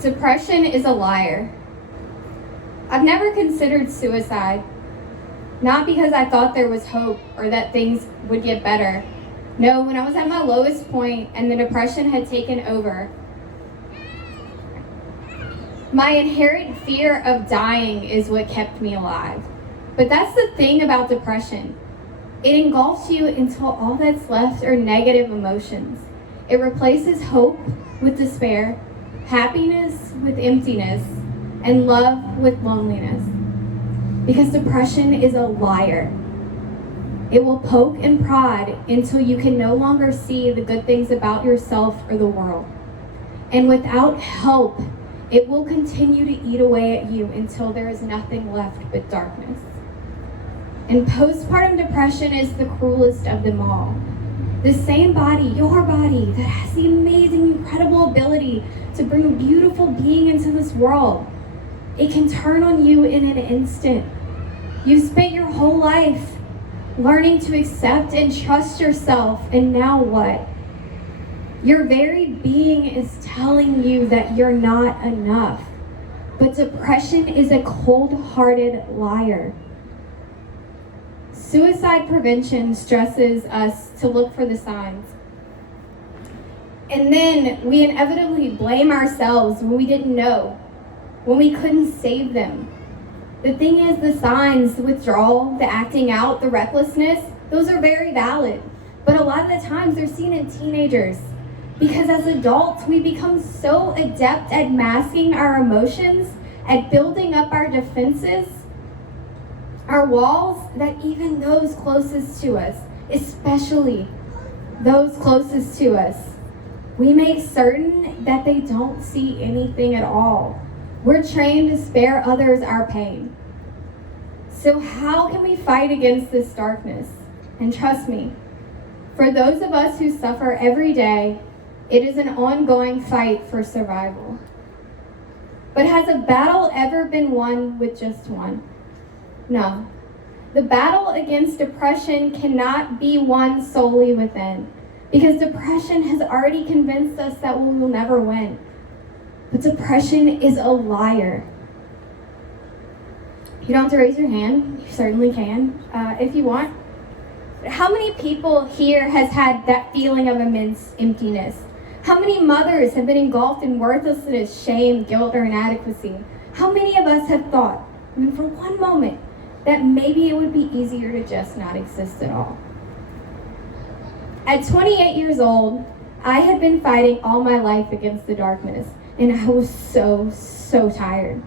Depression is a liar. I've never considered suicide, not because I thought there was hope or that things would get better. No, when I was at my lowest point and the depression had taken over, my inherent fear of dying is what kept me alive. But that's the thing about depression. It engulfs you until all that's left are negative emotions. It replaces hope with despair, happiness with emptiness, and love with loneliness. Because depression is a liar. It will poke and prod until you can no longer see the good things about yourself or the world. And without help, it will continue to eat away at you until there is nothing left but darkness. And postpartum depression is the cruelest of them all. The same body, your body, that has the amazing, incredible ability to bring a beautiful being into this world, it can turn on you in an instant. You've spent your whole life learning to accept and trust yourself, and now what? Your very being is telling you that you're not enough. But depression is a cold-hearted liar. Suicide prevention stresses us to look for the signs. And then we inevitably blame ourselves when we didn't know, when we couldn't save them. The thing is, the signs, the withdrawal, the acting out, the recklessness, those are very valid. But a lot of the times they're seen in teenagers. Because as adults, we become so adept at masking our emotions, at building up our defenses, our walls, that even those closest to us, especially those closest to us, we make certain that they don't see anything at all. We're trained to spare others our pain. So how can we fight against this darkness? And trust me, for those of us who suffer every day, it is an ongoing fight for survival. But has a battle ever been won with just one? No. The battle against depression cannot be won solely within, because depression has already convinced us that we will never win. But depression is a liar. You don't have to raise your hand. You certainly can, if you want. How many people here has had that feeling of immense emptiness? How many mothers have been engulfed in worthlessness, shame, guilt, or inadequacy? How many of us have thought, for one moment, that maybe it would be easier to just not exist at all? At 28 years old, I had been fighting all my life against the darkness, and I was so tired.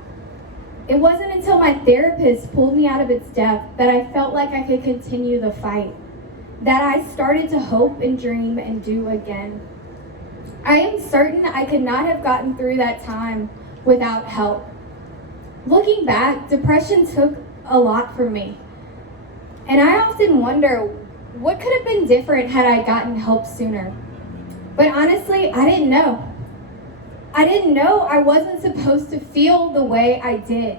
It wasn't until my therapist pulled me out of its depth that I felt like I could continue the fight, that I started to hope and dream and do again. I am certain I could not have gotten through that time without help. Looking back, depression took a lot from me. And I often wonder, what could have been different had I gotten help sooner? But honestly, I didn't know. I didn't know I wasn't supposed to feel the way I did.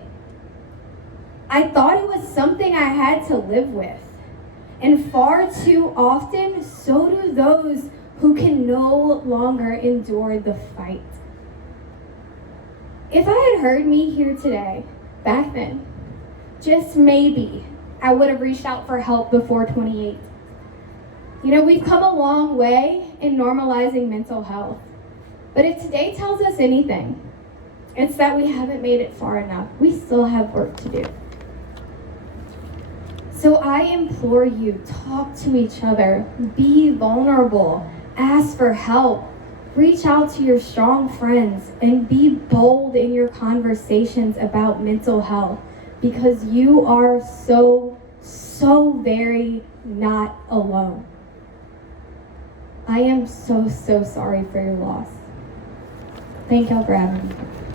I thought it was something I had to live with. And far too often, so do those who can no longer endure the fight. If I had heard me here today, back then, just maybe, I would have reached out for help before 28. We've come a long way in normalizing mental health. But if today tells us anything, it's that we haven't made it far enough. We still have work to do. So I implore you, talk to each other, be vulnerable, ask for help, reach out to your strong friends, and be bold in your conversations about mental health, because you are so very not alone. I am so sorry for your loss. Thank y'all for having me.